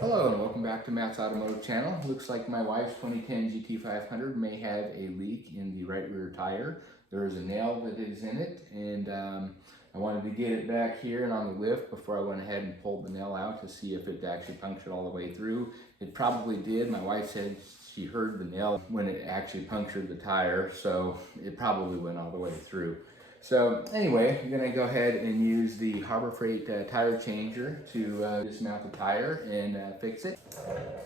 Hello and welcome back to Matt's Automotive Channel. Looks like my wife's 2010 GT500 may have a leak in the right rear tire. There is a nail that is in it, and I wanted to get it back here and on the lift before I went ahead and pulled the nail out to see if it actually punctured all the way through. It probably did. My wife said she heard the nail when it actually punctured the tire, so it probably went all the way through. So anyway, I'm gonna go ahead and use the Harbor Freight tire changer to dismount the tire and fix it.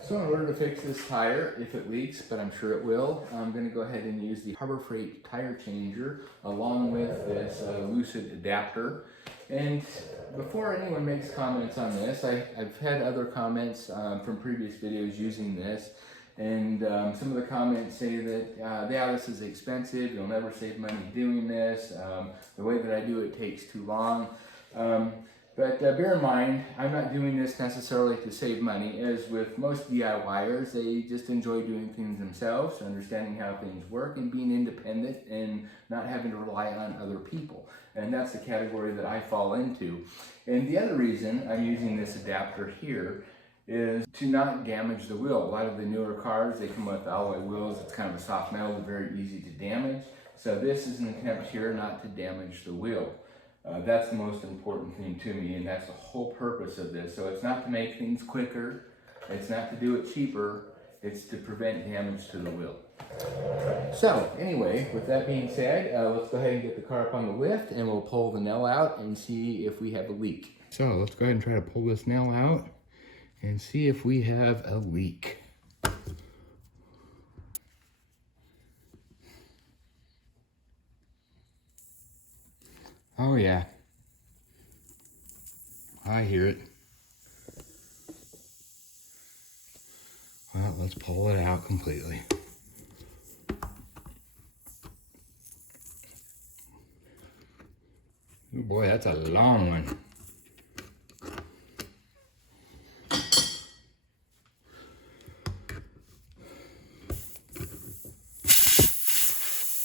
So in order to fix this tire, if it leaks, but I'm sure it will, I'm gonna go ahead and use the Harbor Freight tire changer along with this Lucid Adapter. And before anyone makes comments on this, I've had other comments from previous videos using this. And some of the comments say that, yeah, this is expensive, you'll never save money doing this, the way that I do it takes too long. But bear in mind, I'm not doing this necessarily to save money. As with most DIYers, they just enjoy doing things themselves, understanding how things work, and being independent and not having to rely on other people. And that's the category that I fall into. And the other reason I'm using this adapter here is to not damage the wheel. A lot of the newer cars, they come with alloy wheels. It's kind of a soft metal, they're very easy to damage. So this is an attempt here not to damage the wheel. That's the most important thing to me, and that's the whole purpose of this. So it's not to make things quicker, it's not to do it cheaper, it's to prevent damage to the wheel. So anyway, with that being said, let's go ahead and get the car up on the lift and we'll pull the nail out and see if we have a leak. So let's go ahead and try to pull this nail out and see if we have a leak. Oh yeah, I hear it. Well, let's pull it out completely. Oh boy, that's a long one.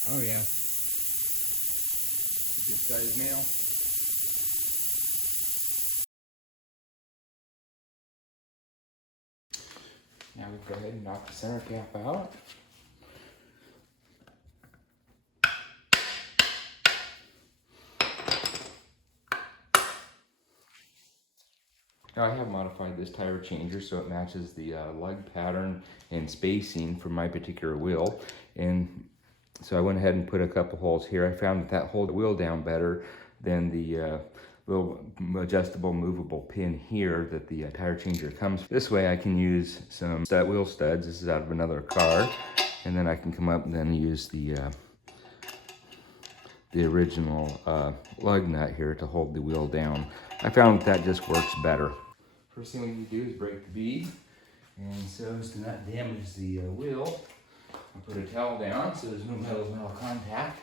Oh yeah, good sized nail. Now we go ahead and knock the center cap out. Now I have modified this tire changer so it matches the lug pattern and spacing for my particular wheel. And so I went ahead and put a couple holes here. I found that hold the wheel down better than the little adjustable movable pin here that the tire changer comes. This way I can use some wheel studs. This is out of another car. And then I can come up and then use the original lug nut here to hold the wheel down. I found that just works better. First thing we need to do is break the bead, and so as to not damage the wheel, I'll put a towel down so there's no metal contact.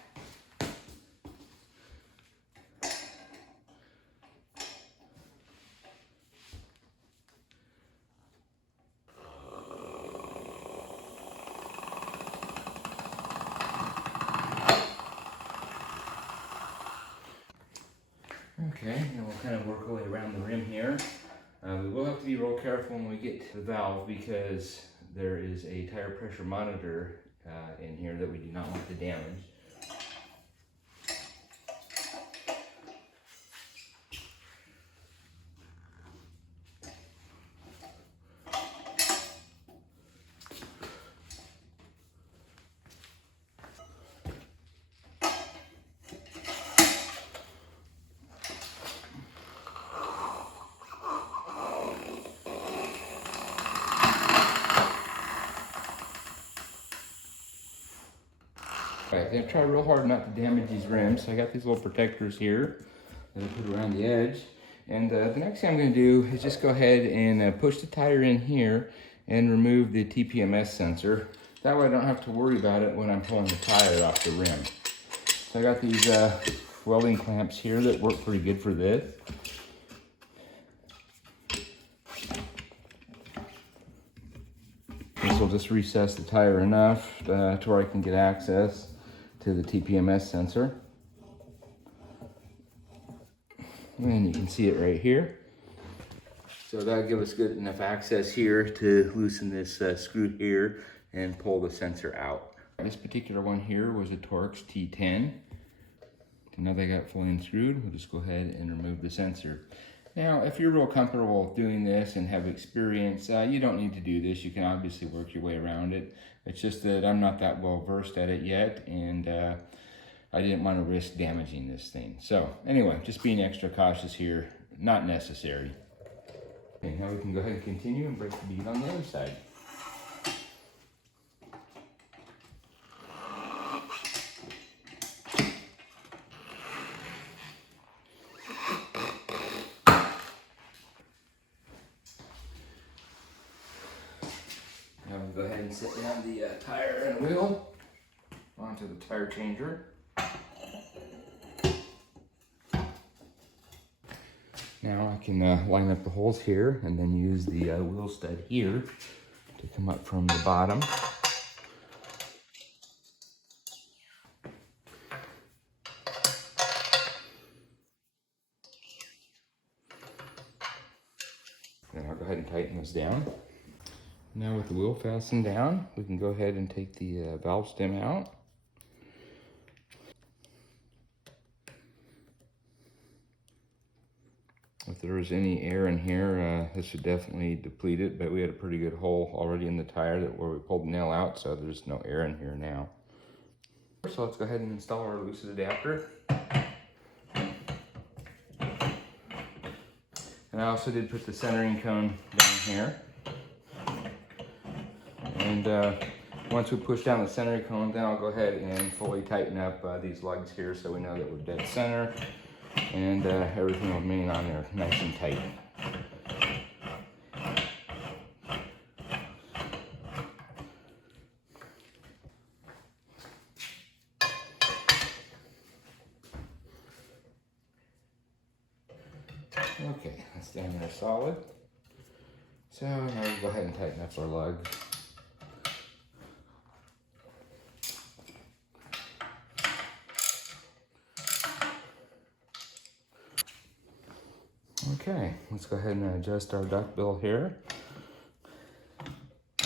Okay, and we'll kind of work our way around the rim here. We will have to be real careful when we get to the valve because there is a tire pressure monitor in here that we do not want to damage. Alright, I'm trying real hard not to damage these rims. So I got these little protectors here that I put around the edge. And the next thing I'm going to do is just go ahead and push the tire in here and remove the TPMS sensor. That way I don't have to worry about it when I'm pulling the tire off the rim. So I got these welding clamps here that work pretty good for this. This will just recess the tire enough to where I can get access to the TPMS sensor. And you can see it right here. So that'll give us good enough access here to loosen this screw here and pull the sensor out. This particular one here was a Torx T10. So now they got it fully unscrewed, we'll just go ahead and remove the sensor. Now, if you're real comfortable doing this and have experience, you don't need to do this. You can obviously work your way around it. It's just that I'm not that well versed at it yet, and I didn't want to risk damaging this thing. So anyway, just being extra cautious here, not necessary. Okay, now we can go ahead and continue and break the bead on the other side. Now we'll go ahead and set down the tire and wheel onto the tire changer. Now I can line up the holes here and then use the wheel stud here to come up from the bottom. Then I'll go ahead and tighten this down. Now with the wheel fastened down, we can go ahead and take the valve stem out. If there was any air in here, this would definitely deplete it, but we had a pretty good hole already in the tire where we pulled the nail out, so there's no air in here now. So let's go ahead and install our Lucid Adapter. And I also did put the centering cone down here. And once we push down the centering cone, then I'll go ahead and fully tighten up these lugs here so we know that we're dead center. And everything will remain on there nice and tight. Okay, that's down there solid. So now we'll go ahead and tighten up our lugs. Okay, let's go ahead and adjust our duck bill here. Get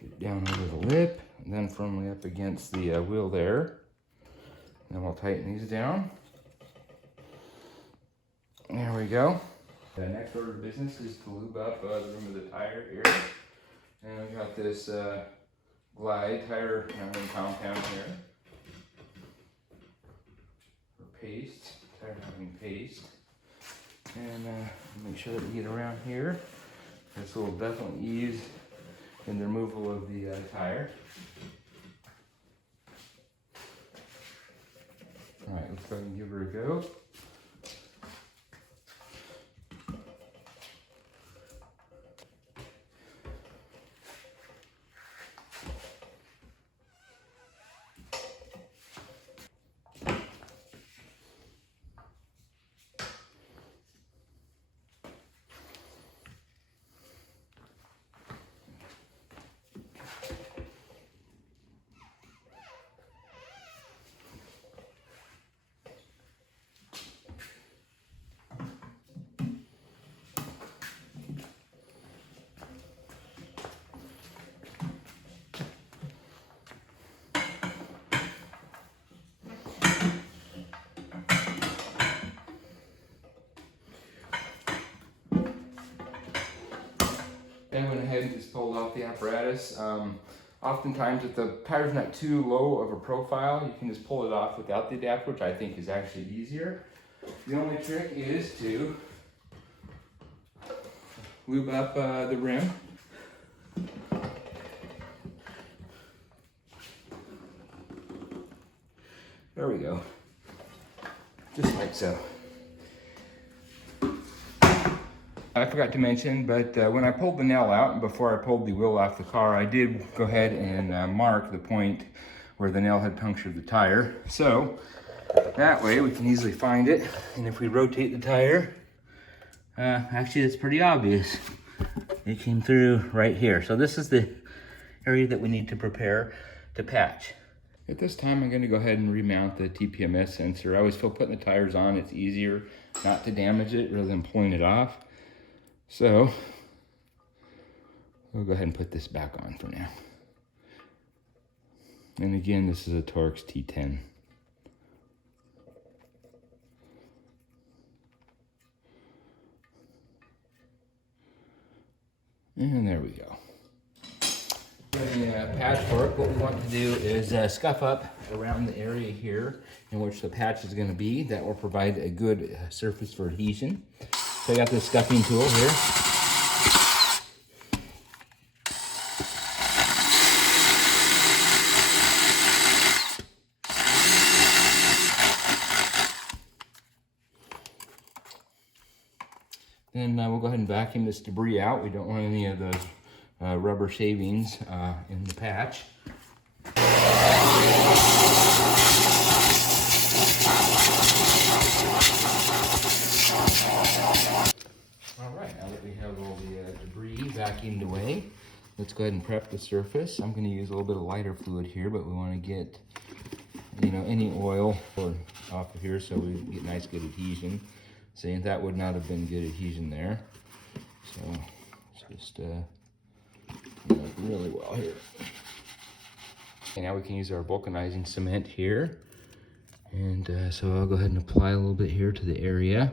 it down over the lip, and then firmly up against the wheel there. Then we'll tighten these down. There we go. The next order of business is to lube up the rim of the tire here. And we got this Glide tire mounting compound here. Or paste. Tire mounting paste, and make sure that we get around here. This will definitely ease in the removal of the tire. All right, let's go ahead and give her a go. I went ahead and just pulled off the apparatus. Oftentimes, if the tire's not too low of a profile, you can just pull it off without the adapter, which I think is actually easier. The only trick is to lube up the rim. There we go. Just like so. I forgot to mention, but when I pulled the nail out and before I pulled the wheel off the car, I did go ahead and mark the point where the nail had punctured the tire. So that way we can easily find it. And if we rotate the tire, actually it's pretty obvious. It came through right here. So this is the area that we need to prepare to patch. At this time, I'm going to go ahead and remount the TPMS sensor. I always feel putting the tires on, it's easier not to damage it rather than pulling it off. So we'll go ahead and put this back on for now. And again, this is a Torx T10. And there we go. The patchwork, what we want to do is scuff up around the area here in which the patch is going to be. That will provide a good surface for adhesion. So I got this scuffing tool here. Then we'll go ahead and vacuum this debris out. We don't want any of those rubber shavings in the patch. All right, now that we have all the debris vacuumed away, let's go ahead and prep the surface. I'm going to use a little bit of lighter fluid here, but we want to get, any oil off of here so we get nice good adhesion. See, that would not have been good adhesion there. So let's just work really well here. Okay, now we can use our vulcanizing cement here. And so I'll go ahead and apply a little bit here to the area.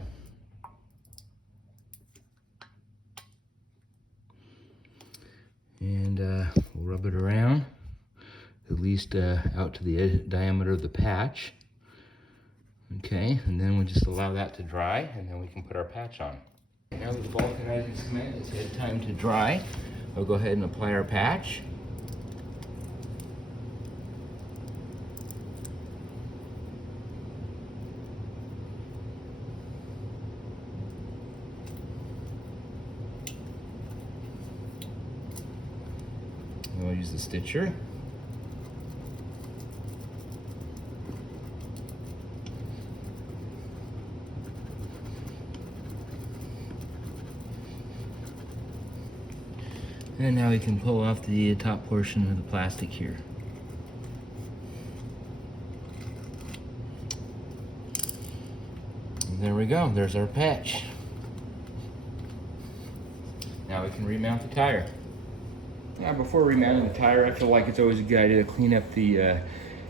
And we'll rub it around, at least out to the diameter of the patch. Okay, and then we'll just allow that to dry, and then we can put our patch on. Now that the vulcanizing cement has had time to dry, we'll go ahead and apply our patch. And we'll use the stitcher. And now we can pull off the top portion of the plastic here. And there we go, there's our patch. Now we can remount the tire. Now before remounting the tire, I feel like it's always a good idea to clean up the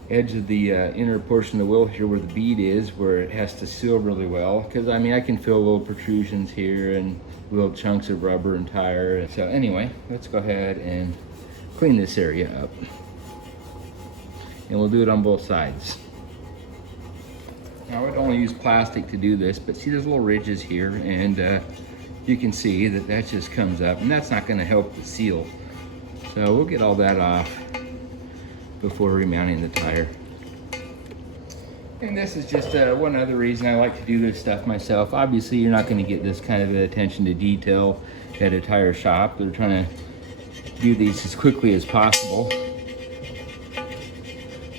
edge of the inner portion of the wheel here where the bead is, where it has to seal really well. Because I can feel little protrusions here and little chunks of rubber and tire. So anyway, let's go ahead and clean this area up. And we'll do it on both sides. Now I would only use plastic to do this, but see there's little ridges here, and you can see that just comes up, and that's not going to help the seal. So we'll get all that off before remounting the tire. And this is just one other reason I like to do this stuff myself. Obviously, you're not going to get this kind of attention to detail at a tire shop. They're trying to do these as quickly as possible.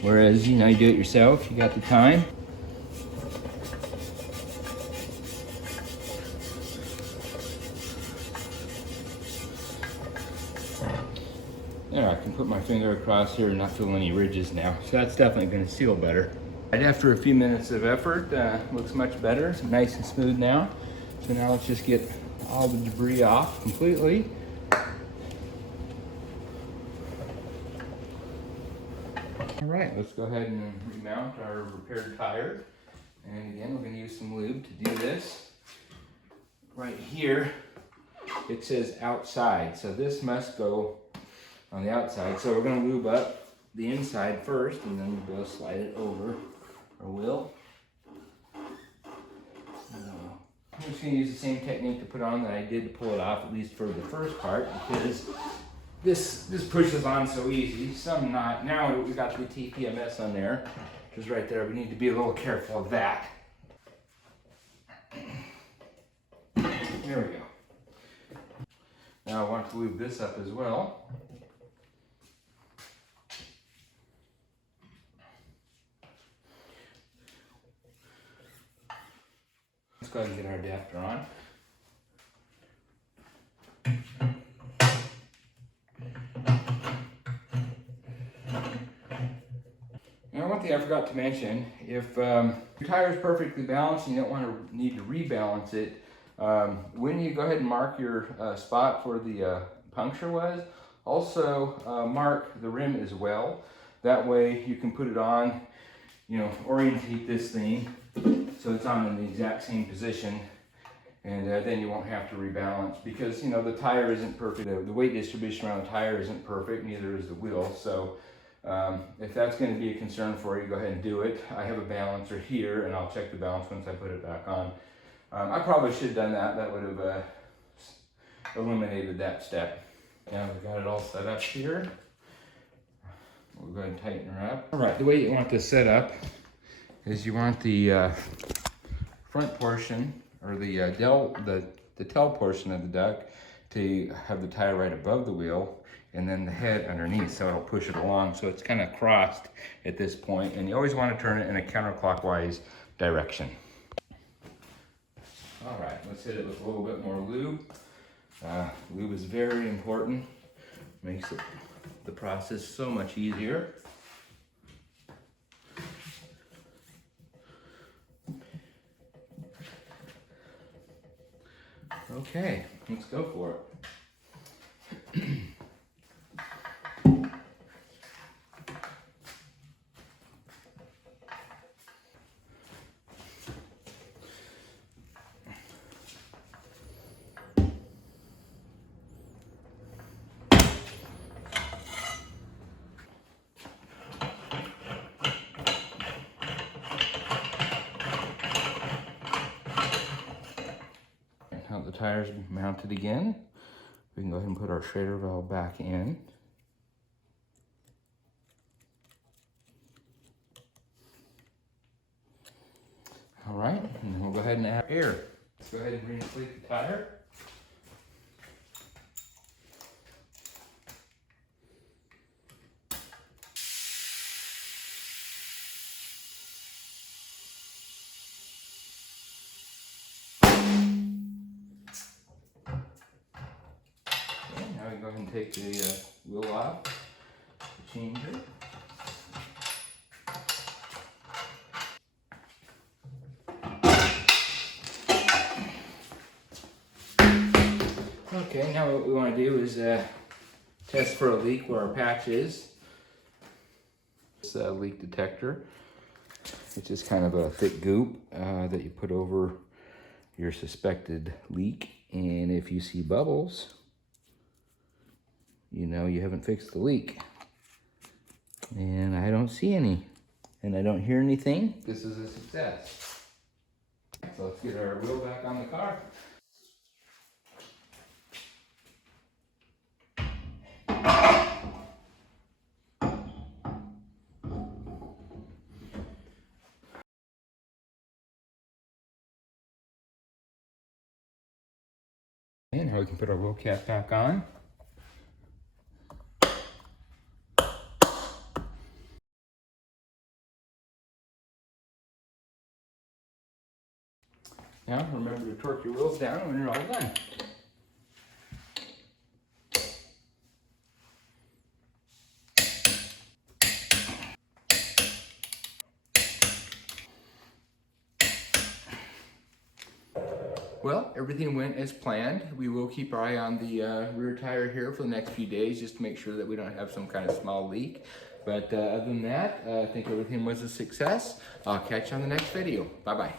Whereas, you do it yourself, you got the time. There, I can put my finger across here and not feel any ridges now. So that's definitely going to seal better. Right after a few minutes of effort, looks much better. It's nice and smooth now. So now let's just get all the debris off completely. All right, let's go ahead and remount our repaired tire. And again, we're going to use some lube to do this. Right here, it says outside. So this must go on the outside. So we're going to lube up the inside first, and then we'll slide it over our wheel. I'm just going to use the same technique to put on that I did to pull it off, at least for the first part, because this pushes on so easy, some not. Now we got the TPMS on there, which is right there. We need to be a little careful of that. There we go. Now I want to lube this up as well. Let's go ahead and get our adapter on. Now, one thing I forgot to mention, if your tire is perfectly balanced and you don't need to rebalance it, when you go ahead and mark your spot where the puncture was, also mark the rim as well. That way you can put it on, you know, orientate this thing so it's on in the exact same position, and then you won't have to rebalance, because, you know, the tire isn't perfect. The weight distribution around the tire isn't perfect, neither is the wheel. So if that's going to be a concern for you, go ahead and do it. I have a balancer here, and I'll check the balance once I put it back on. I probably should have done that. That would have eliminated that step. Now we've got it all set up here. We'll go ahead and tighten her up. All right, the way you want this set up is you want the front portion, or the tail portion of the duck, to have the tire right above the wheel, and then the head underneath, so it'll push it along. So it's kind of crossed at this point, and you always want to turn it in a counterclockwise direction. All right, let's hit it with a little bit more lube. Lube is very important. Makes the process so much easier. Okay, let's go for it. Now the tire's mounted again, we can go ahead and put our Schrader valve back in. All right, and then we'll go ahead and add air. Let's go ahead and reinflate the tire. Now we go ahead and take the wheel off, the changer. Okay, now what we want to do is test for a leak where our patch is. This leak detector, it's just kind of a thick goop that you put over your suspected leak, and if you see bubbles, you know you haven't fixed the leak. And I don't see any, and I don't hear anything. This is a success. So let's get our wheel back on the car. And now we can put our wheel cap back on. Now remember to torque your wheels down when you're all done. Well, everything went as planned. We will keep our eye on the rear tire here for the next few days, just to make sure that we don't have some kind of small leak. But other than that, I think everything was a success. I'll catch you on the next video. Bye-bye.